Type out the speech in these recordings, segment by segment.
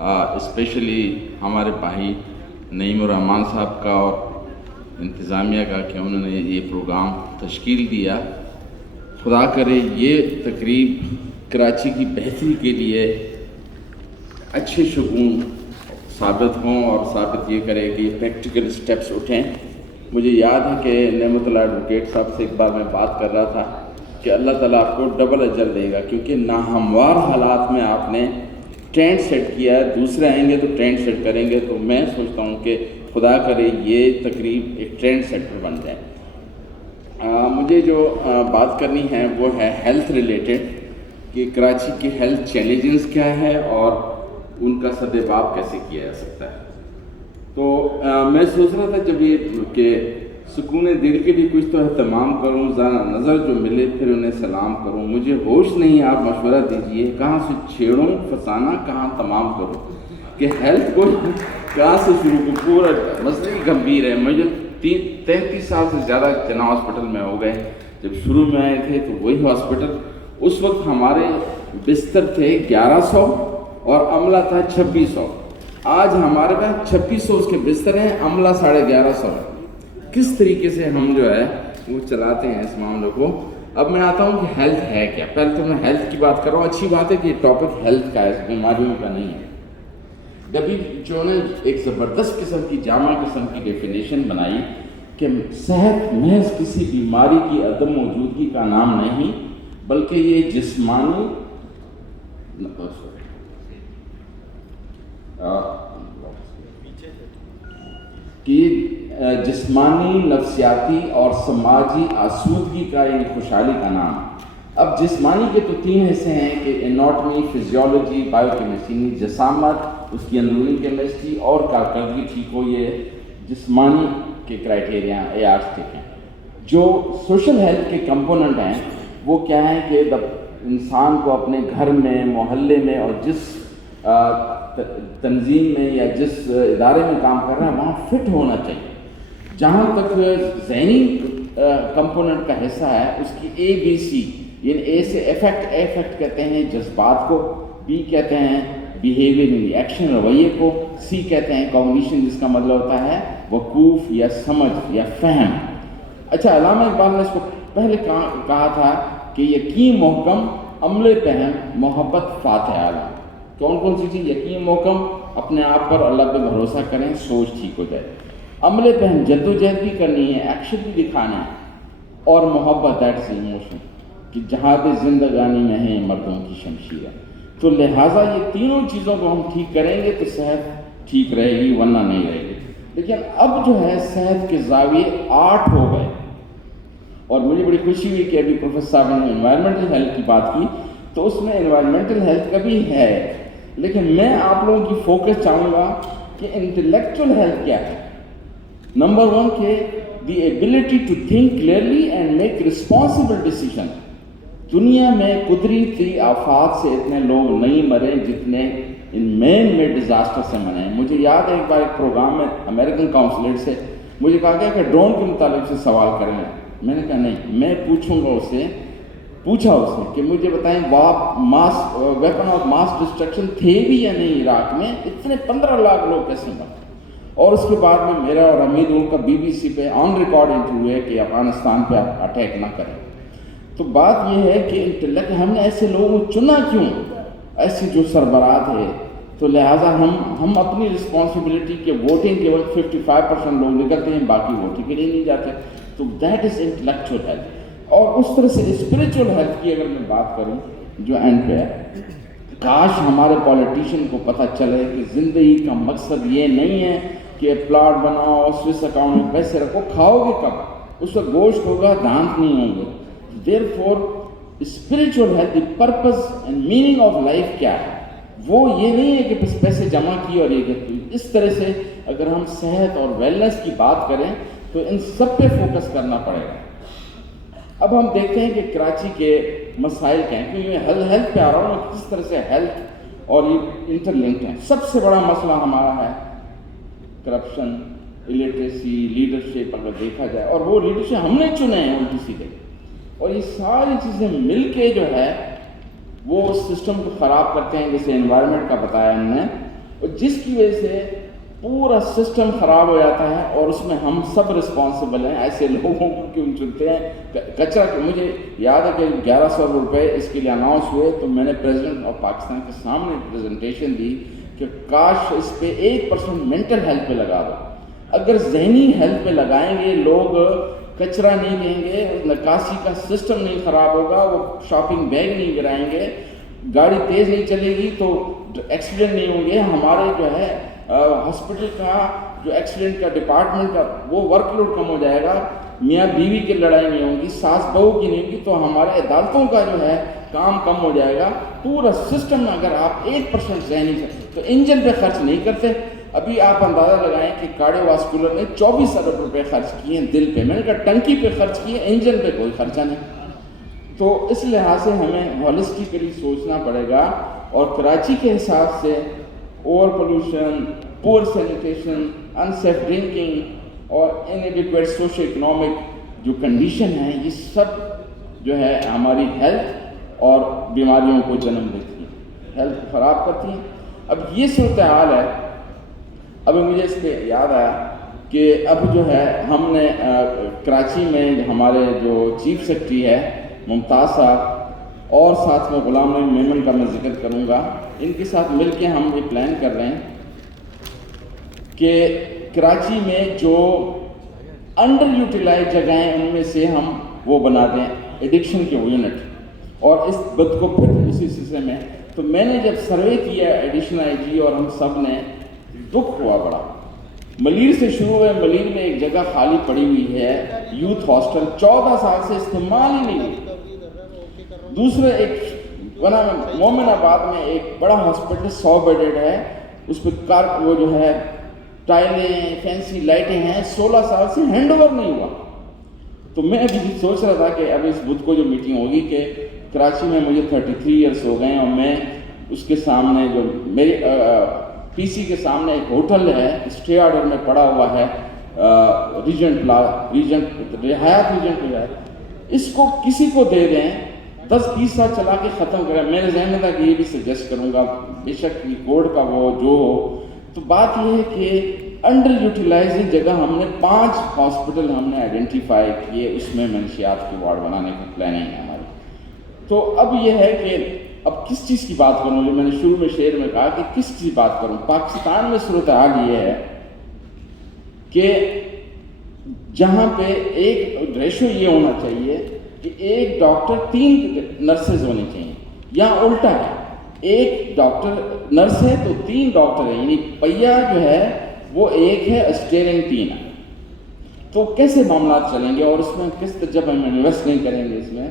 Especially ہمارے بھائی نعیم الرحمان صاحب کا اور انتظامیہ کا کہ انہوں نے یہ پروگرام تشکیل دیا. خدا کرے یہ تقریب کراچی کی بہتری کے لیے اچھے شگون ثابت ہوں اور ثابت یہ کرے کہ یہ پریکٹیکل سٹیپس اٹھیں. مجھے یاد ہے کہ نعمت اللہ ایڈوکیٹ صاحب سے ایک بار میں بات کر رہا تھا کہ اللہ تعالیٰ آپ کو ڈبل اجر دے گا، کیونکہ ناہموار حالات میں آپ نے ٹرینڈ سیٹ کیا ہے. دوسرے آئیں گے تو ٹرینڈ سیٹ کریں گے. تو میں سوچتا ہوں کہ خدا کرے یہ تقریب ایک ٹرینڈ سیٹر بن جائے. مجھے جو بات کرنی ہے وہ ہے ہیلتھ ریلیٹڈ، کہ کراچی کے ہیلتھ چیلنجز کیا ہے اور ان کا سدباب کیسے کیا جا سکتا ہے. تو میں سوچ رہا تھا جب یہ کہ سکون دل کے لیے کچھ تو اہتمام کروں، ذرا نظر جو ملے پھر انہیں سلام کروں. مجھے ہوش نہیں، آپ مشورہ دیجئے کہاں سے چھیڑوں فسانہ کہاں تمام کروں، کہ ہیلتھ کو کہاں سے شروع کروں. پورا مسئلہ ہی گمبھیر ہے. مجھے 33 سال سے زیادہ جناح ہاسپٹل میں ہو گئے. جب شروع میں آئے تھے تو وہی ہاسپٹل، اس وقت ہمارے بستر تھے 1100 اور عملہ تھا 2600. آج ہمارے پاس 2600 اس کے بستر ہیں، عملہ 1150 ہے. کس طریقے سے ہم جو ہے وہ چلاتے ہیں اس معاملے کو. اب میں آتا ہوں کہ ہیلتھ ہے کیا. پہلے تو میں ہیلتھ کی بات کر رہا ہوں. اچھی بات ہے کہ یہ ٹاپک ہیلتھ کا ہے، بیماریوں کا نہیں ہے. جبھی جو نے ایک زبردست قسم کی جامع قسم کی ڈیفینیشن بنائی کہ صحت محض کسی بیماری کی عدم موجودگی کا نام نہیں، بلکہ یہ جسمانی جسمانی، نفسیاتی اور سماجی آسودگی کا، یعنی خوشحالی کا نام. اب جسمانی کے تو 3 حصے ہیں کہ اناٹمی، فزیولوجی، بائیو کیمسٹری. جسامت، اس کی اندرونی کیمسٹری اور کارکردگی ٹھیک ہو، یہ جسمانی کے کرائٹیریا ٹھیک ہیں. جو سوشل ہیلتھ کے کمپوننٹ ہیں وہ کیا ہیں کہ انسان کو اپنے گھر میں، محلے میں اور جس تنظیم میں یا جس ادارے میں کام کر رہا ہے وہاں فٹ ہونا چاہیے. جہاں تک ذہنی کمپوننٹ کا حصہ ہے اس کی ABC، یعنی A سے افیکٹ کہتے ہیں جذبات کو، B کہتے ہیں بیہیویئر یعنی ایکشن رویے کو، C کہتے ہیں کاگنیشن جس کا مطلب ہوتا ہے وقوف یا سمجھ یا فہم. اچھا، علامہ اقبال نے اس کو پہلے کہا تھا کہ یقین محکم، عمل پہن، محبت فاتح عالم. کون سی چیز؟ یقین محکم، اپنے آپ پر اللہ پہ بھروسہ کریں، سوچ ٹھیک ہو جائے. عمل پہن، جدوجہد بھی کرنی ہے، ایکشن بھی دکھانا ہے. اور محبت، دیٹس ایموشن، کہ جہاں پہ زندگانی میں ہیں مردوں کی شمشیر ہے. تو لہٰذا یہ تینوں چیزوں کو ہم ٹھیک کریں گے تو صحت ٹھیک رہے گی، ورنہ نہیں رہے گی. لیکن اب جو ہے صحت کے زاویے 8 ہو گئے. اور مجھے بڑی خوشی ہوئی کہ ابھی پروفیسر صاحب نے انوائرمنٹل ہیلتھ کی بات کی، تو اس میں انوائرمنٹل ہیلتھ کا بھی ہے. لیکن میں آپ لوگوں کی فوکس چاہوں گا کہ انٹلیکچوئل ہیلتھ کیا ہے. نمبر 1 کہ the ability to think clearly and make responsible decision. دنیا میں قدرتی آفات سے اتنے لوگ نہیں مرے جتنے ان مین میڈ ڈیزاسٹر سے مرے ہیں. مجھے یاد ہے ایک بار ایک پروگرام میں امریکن کاؤنسلر سے مجھے کہا گیا کہ ڈرون کے متعلق سے سوال کریں. میں نے کہا نہیں، میں پوچھا اسے کہ مجھے بتائیں ویپن آف ماس ڈسٹرکشن تھے بھی یا نہیں عراق میں، اتنے 15 لاکھ لوگ کیسے مرے. اور اس کے بعد میں میرا اور حمید ان کا BBC پہ آن ریکارڈ انٹرویو ہے کہ افغانستان پہ آپ اٹیک نہ کریں. تو بات یہ ہے کہ انٹلیکٹ ہم نے ایسے لوگوں کو چنا کیوں، ایسے جو سربراہ تھے. تو لہٰذا ہم اپنی رسپانسبلٹی کہ ووٹنگ کے وقت 55% لوگ نکلتے ہیں، باقی ووٹنگ کے لیے نہیں جاتے. تو دیٹ از انٹلیکچوئل ہیلتھ. اور اس طرح سے اسپریچول ہیلتھ کی اگر میں بات کروں جو اینڈ پہ ہے، کاش ہمارے پولیٹیشین کو پتہ چلے کہ زندگی کا مقصد یہ نہیں ہے کہ پلاٹ بناؤ، سوئس اکاؤنٹ میں پیسے رکھو، کھاؤ گے کب؟ اس وقت گوشت ہوگا، دانت نہیں ہوں گے. Therefore, spiritual health, the purpose and meaning of life کیا ہے؟ وہ یہ نہیں ہے کہ بس پیسے جمع کیے اور یہ کہ اس طرح سے اگر ہم صحت اور ویلنس کی بات کریں تو ان سب پہ فوکس کرنا پڑے گا. اب ہم دیکھتے ہیں کہ کراچی کے مسائل کیا ہیں، کیونکہ میں ہیلتھ پہ آ رہا ہوں، کس طرح سے ہیلتھ اور یہ انٹر لنکڈ ہیں. سب سے بڑا مسئلہ ہمارا ہے کرپشن، الٹریسی، لیڈرشپ. اگر دیکھا جائے اور وہ لیڈرشپ ہم نے چنے ہیں الٹی سیدھے، اور یہ ساری چیزیں مل کے جو ہے وہ سسٹم کو خراب کرتے ہیں. جیسے انوائرمنٹ کا بتایا ہم نے اور جس کی وجہ سے پورا سسٹم خراب ہو جاتا ہے، اور اس میں ہم سب رسپانسبل ہیں، ایسے لوگوں کو کیوں چنتے ہیں کچرا. مجھے یاد ہے کہ 1100 روپے اس کے لیے اناؤنس ہوئے تو میں نے پریزیڈنٹ آف پاکستان کے سامنے پریزنٹیشن دی کہ کاش اس پہ 1% مینٹل ہیلتھ پہ لگا دو. اگر ذہنی ہیلتھ پہ لگائیں گے لوگ کچرا نہیں لیں گے، نکاسی کا سسٹم نہیں خراب ہوگا، وہ شاپنگ بیگ نہیں گرائیں گے، گاڑی تیز نہیں چلے گی تو ایکسیڈنٹ نہیں ہوں گے، ہمارے جو ہے ہاسپٹل کا جو ایکسیڈنٹ کا ڈپارٹمنٹ کا وہ ورک لوڈ کم ہو جائے گا، میاں بیوی کی لڑائی نہیں ہوگی، ساس بہو کی نہیں ہوگی، تو ہمارے عدالتوں کا جو ہے کام کم ہو جائے گا. پورا سسٹم اگر آپ 1% ذہنی تو انجن پہ خرچ نہیں کرتے. ابھی آپ اندازہ لگائیں کہ کارڈیو واسکولر نے 24 ارب روپے خرچ کیے ہیں دل پہ، میں نے کہا ٹنکی پہ خرچ کیے، انجن پہ کوئی خرچہ نہیں. تو اس لحاظ سے ہمیں ہالسٹیکلی سوچنا پڑے گا. اور کراچی کے حساب سے اوور پولوشن، پور سینیٹیشن، انسیف ڈرنکنگ اور انیڈیکویٹ سوشو اکنامک جو کنڈیشن ہے، یہ سب جو ہے ہماری ہیلتھ اور بیماریوں کو جنم دیتی ہیں، ہیلتھ کو خراب کرتی ہیں. اب یہ صورتحال ہے. ابھی مجھے اس پہ یاد آیا کہ اب جو ہے ہم نے کراچی میں ہمارے جو چیف سیکرٹری ہے ممتاز صاحب، اور ساتھ میں غلام نبی میمن کا میں ذکر کروں گا، ان کے ساتھ مل کے ہم یہ پلان کر رہے ہیں کہ کراچی میں جو انڈر یوٹیلائز جگہیں ان میں سے ہم وہ بنا دیں ایڈکشن کے یونٹ، اور اس بد کو پھر اسی سلسلے میں. تو میں نے جب سروے کیا ایڈیشنل آئی جی اور ہم سب نے، دکھ ہوا بڑا. ملیر سے شروع ہوئے، ملیر میں ایک جگہ خالی پڑی ہوئی ہے یوتھ ہاسٹل، 14 سال سے استعمال ہی نہیں ہوئی. دوسرے ایک مومن آباد میں ایک بڑا ہاسپٹل 100 بیڈڈ ہے، اس پہ وہ جو ہے ٹائلیں فینسی لائٹیں ہیں، 16 سال سے ہینڈ اوور نہیں ہوا. تو میں ابھی سوچ رہا تھا کہ اب اس بدھ کو جو میٹنگ ہوگی کہ کراچی میں مجھے 33 ایئرس ہو گئے، اور میں اس کے سامنے جو میری پی سی کے سامنے ایک ہوٹل ہے اسٹے آرڈر میں پڑا ہوا ہے، ریجنٹ رعایت ریجنٹ جو ہے، اس کو کسی کو دے دیں، 10-20 سال چلا کے ختم کریں. میرے ذہن میں تھا کہ یہ بھی سجیسٹ کروں گا، بے شک کورٹ کا وہ جو ہو. تو بات یہ ہے کہ انڈر یوٹیلائزنگ جگہ ہم نے 5 ہاسپٹل ہم نے آئیڈینٹیفائی کیے، اس میں منشیات کے وارڈ بنانے کی پلاننگ ہے ہماری. تو اب یہ ہے کہ اب کس چیز کی بات کروں، جو میں نے شروع میں شعر میں کہا کہ کس چیز کی بات کروں. پاکستان میں صورتحال یہ ہے کہ جہاں پہ ایک ریشو یہ ہونا چاہیے کہ ایک ڈاکٹر 3 نرسز ہونی چاہیے، یہاں الٹا ہے، ایک ڈاکٹر نرس ہے تو 3 ڈاکٹر ہیں، یعنی پہیا جو ہے وہ ایک ہے، اسٹیئرنگ 3 ہے. تو کیسے معاملات چلیں گے، اور اس میں کس جب ہم انویسٹ نہیں کریں گے اس میں.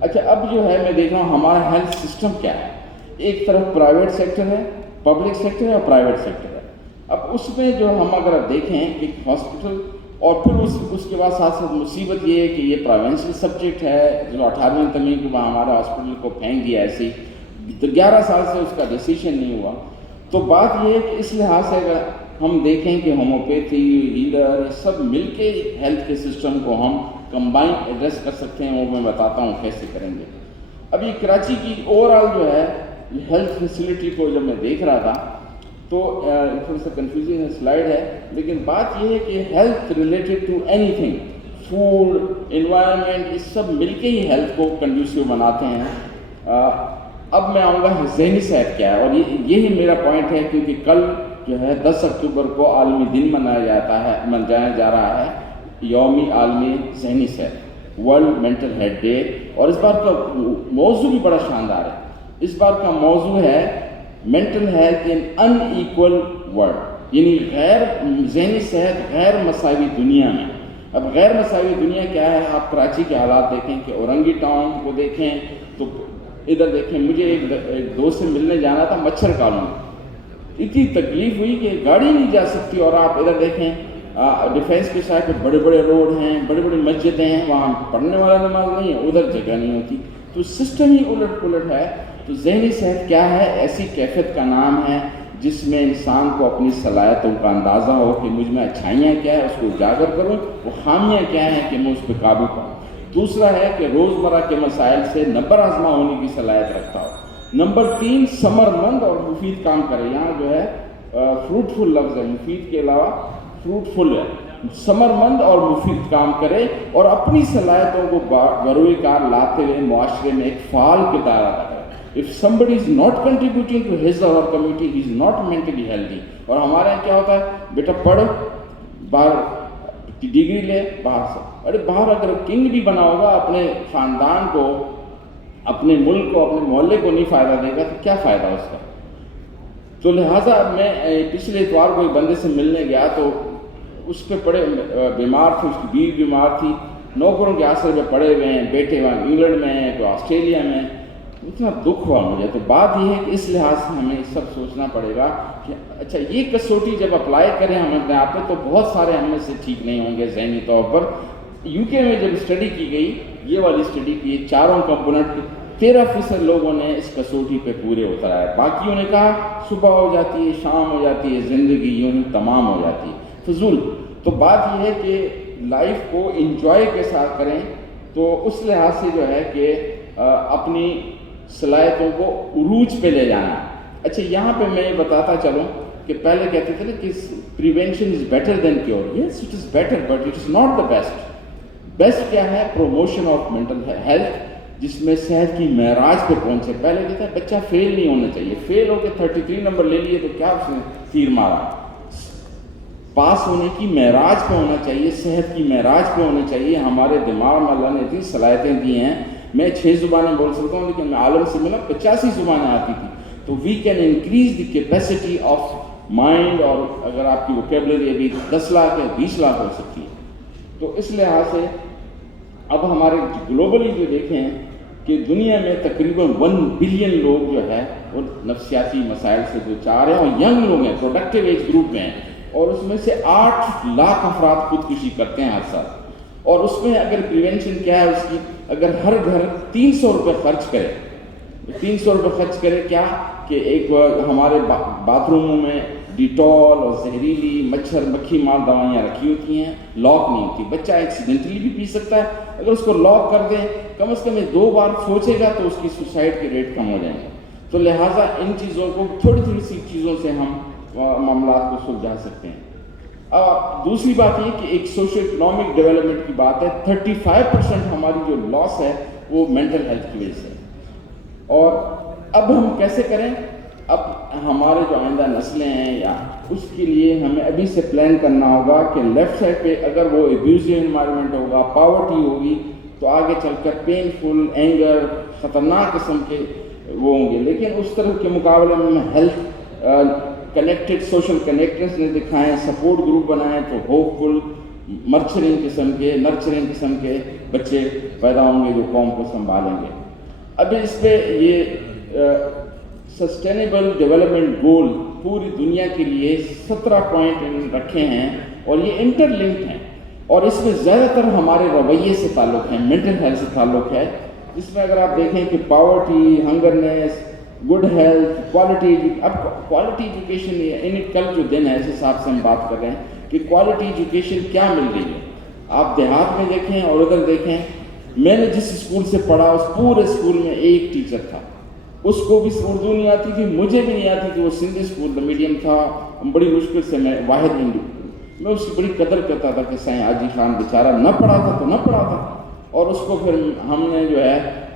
اچھا اب جو ہے میں دیکھ رہا ہوں ہمارا ہیلتھ سسٹم کیا ہے، ایک طرف پرائیویٹ سیکٹر ہے، پبلک سیکٹر ہے اور پرائیویٹ سیکٹر ہے. اب اس میں جو ہم اگر دیکھیں کہ ہاسپٹل، اور پھر اس کے بعد ساتھ ساتھ مصیبت یہ ہے کہ یہ پروینشل سبجیکٹ ہے، جو 18ویں ترمیم کو ہمارے ہاسپٹل کو پھینک دیا ایسے ہی، 11 سال سے اس کا ڈیسیشن نہیں ہوا. تو بات یہ ہے کہ اس لحاظ سے اگر ہم دیکھیں کہ ہومیوپیتھی، ہیلر، سب مل کے ہیلتھ کے سسٹم کو ہم کمبائن ایڈریس کر سکتے ہیں، وہ میں بتاتا ہوں کیسے کریں گے. اب یہ کراچی کی اوور آل جو ہے ہیلتھ فیسلٹی کو جب میں دیکھ رہا تھا تو تھوڑا سا کنفیوزنگ سلائڈ ہے، لیکن بات یہ ہے کہ health related to anything, food, environment, یہ سب مل کے ہی ہیلتھ کو کنڈیوسیو بناتے ہیں. اب میں آؤں گا ذہنی صحت کیا ہے، اور یہی میرا پوائنٹ ہے، کیونکہ کل جو ہے 10 اکتوبر کو عالمی دن منایا جا رہا ہے، یومی عالمی ذہنی صحت، ورلڈ مینٹل ہیلتھ ڈے. اور اس بار کا موضوع بھی بڑا شاندار ہے. اس بار کا موضوع ہے مینٹل ہیلتھ ان ان ایکول ورلڈ، یعنی ذہنی صحت غیر مساوی دنیا میں. اب غیر مساوی دنیا کیا ہے، آپ کراچی کے حالات دیکھیں کہ اورنگی ٹاؤن کو دیکھیں تو ادھر دیکھیں، مجھے ایک دوست سے ملنے جانا تھا مچھر کالونی، اتنی تکلیف ہوئی کہ گاڑی نہیں جا سکتی. اور آپ ادھر دیکھیں ڈیفینس کے سائڈ پہ بڑے بڑے روڈ ہیں، بڑے بڑے مسجدیں ہیں، وہاں پڑھنے والا نماز نہیں ہے، ادھر جگہ نہیں ہوتی. تو سسٹم ہی الٹ پلٹ ہے. تو ذہنی صحت کیا ہے، ایسی کیفیت کا نام ہے جس میں انسان کو اپنی صلاحیتوں کا اندازہ ہو کہ مجھ میں اچھائیاں کیا ہے، اس کو اجاگر کروں، وہ خامیاں کیا ہیں کہ میں اس پہ قابو پاؤں. دوسرا ہے کہ روزمرہ کے مسائل سے نمبر آزما ہونے کی صلاحیت رکھتا ہو. نمبر 3 ثمر مند اور مفید کام کرے. یہاں جو ہے فروٹفل لفظ ہے، مفید کے علاوہ فروٹفل ہے، ثمر مند اور مفید کام کرے اور اپنی صلاحیتوں کو بروئے کار لاتے ہوئے معاشرے میں ایک فعال کردار ادا کرے. If somebody is not contributing to his or her community, he is not mentally healthy. اور ہمارے یہاں کیا ہوتا ہے، بیٹا پڑھ، باہر کی ڈگری لے، باہر سے. ارے باہر اگر کنگ بھی بنا ہوگا، اپنے خاندان کو، اپنے ملک کو، اپنے محلے کو نہیں فائدہ دے گا تو کیا فائدہ اس کا. تو لہٰذا میں پچھلے اتوار کو ایک بندے سے ملنے گیا تو اس پہ پڑے بیمار تھے، اس کی بیوی بیمار تھی، نوکروں کے آسرے پہ پڑے ہوئے ہیں، بیٹے وہاں انگلینڈ میں ہیں، کوئی آسٹریلیا میں. اتنا دکھ ہوا مجھے. تو بات یہ ہے کہ اس لحاظ سے ہمیں سب سوچنا پڑے گا کہ اچھا یہ کسوٹی جب اپلائی کریں ہم اپنے آپ پہ تو بہت سارے ہم میں سے ٹھیک نہیں ہوں گے ذہنی طور پر. یو کے میں جب اسٹڈی کی گئی، یہ والی اسٹڈی کی، چاروں کمپوننٹ 13% لوگوں نے اس کسوٹی پہ پورے اترا ہے. باقیوں نے کہا صبح ہو جاتی ہے، شام ہو جاتی ہے، زندگی یوں ہی تمام ہو جاتی ہے، فضول. تو بات یہ ہے کہ لائف کو انجوائے کے ساتھ کریں. تو اس لحاظ سے جو ہے کہ اپنی صلاحیتوں کو عروج پہ لے جانا. اچھا یہاں پہ میں یہ بتاتا چلوں کہ پہلے کہتے تھے نا کہ prevention is better than cure. Yes it is better but it is not the best. Best کیا ہے؟ پروموشن آف مینٹل ہیلتھ، جس میں صحت کی معراج پہ پہنچے. پہلے کہتا ہے بچہ فیل نہیں ہونا چاہیے، فیل ہو کے 33 نمبر لے لیے تو کیا اس نے تیر مارا. پاس ہونے کی معراج پہ ہونا چاہیے، صحت کی معراج پہ ہونا چاہیے. ہمارے دماغ میں اللہ نے اتنی صلاحیتیں دی ہیں. میں 6 زبانیں بول سکتا ہوں، لیکن میں عالم سے ملا 85 زبانیں آتی تھی. تو we can increase the capacity of mind. اور اگر آپ کی ووکیبلری ابھی 10 لاکھ ہے، 20 لاکھ ہو سکتی ہے. تو اس لحاظ سے اب ہمارے گلوبلی جو دیکھیں کہ دنیا میں تقریباً 1 بلین لوگ جو ہے وہ نفسیاتی مسائل سے دوچار ہیں، اور ینگ لوگ ہیں، پروڈکٹیو ایج گروپ میں ہیں. اور اس میں سے 8 لاکھ افراد خودکشی کرتے ہیں ہر سال. اور اس میں اگر پریونشن کیا ہے اس کی، اگر ہر گھر 300 روپے خرچ کرے، 300 روپے خرچ کرے کیا کہ ایک ہمارے باتھ روموں میں ڈیٹول اور زہریلی مچھر مکھی مار دوائیاں رکھی ہوتی ہیں، لاک نہیں ہوتی. بچہ ایکسیڈنٹلی بھی پی سکتا ہے. اگر اس کو لاک کر دیں، کم از کم 2 بار سوچے گا تو اس کی سوسائڈ کے ریٹ کم ہو جائیں گے. تو لہٰذا ان چیزوں کو، تھوڑی تھوڑی سی چیزوں سے ہم معاملات کو سلجھا سکتے ہیں. اب دوسری بات یہ کہ ایک سوشل اکنامک ڈیولپمنٹ کی بات ہے. 35% ہماری جو لاس ہے وہ مینٹل ہیلتھ کی وجہ سے. اور اب ہم کیسے کریں؟ اب ہمارے جو آئندہ نسلیں ہیں یا اس کے لیے ہمیں ابھی سے پلان کرنا ہوگا کہ لیفٹ سائڈ پہ اگر وہ ایبیوزو انوائرمنٹ ہوگا، پاورٹی ہوگی، تو آگے چل کر پینفل، اینگر، خطرناک قسم کے وہ ہوں گے. لیکن اس طرح کے مقابلے میں ہیلتھ کنیکٹڈ، سوشل کنیکٹنس نے دکھائیں، سپورٹ گروپ بنائیں تو ہوپ فل نرچرنگ قسم کے بچے پیدا ہوں گے جو قوم کو سنبھالیں گے. اب اس پہ یہ سسٹینیبل ڈیولپمنٹ گول پوری دنیا کے لیے 17 پوائنٹ رکھے ہیں اور یہ انٹر لنکڈ ہیں. اور اس میں زیادہ تر ہمارے رویے سے تعلق ہے، مینٹل ہیلتھ سے تعلق ہے. جس میں اگر آپ دیکھیں کہ پاورٹی، ہنگرنیس، گڈ ہیلتھ، کوالٹی. اب کوالٹی ایجوکیشن، یعنی کل جو دن ہے اس حساب سے ہم بات کر رہے ہیں کہ کوالٹی ایجوکیشن کیا مل رہی ہے. آپ دیہات میں دیکھیں اور ادھر دیکھیں. میں نے جس اسکول سے پڑھا اس پورے اسکول میں ایک ٹیچر تھا، اس کو بھی اردو نہیں آتی تھی، مجھے بھی نہیں آتی تھی. وہ سندھی اسکول میڈیم تھا. بڑی مشکل سے میں واحد ہندو، میں اس کی بڑی قدر کرتا تھا کہ سائیں حاجی خان بیچارہ نہ پڑھا تھا تو نہ پڑھا تھا. اور اس کو پھر ہم نے جو ہے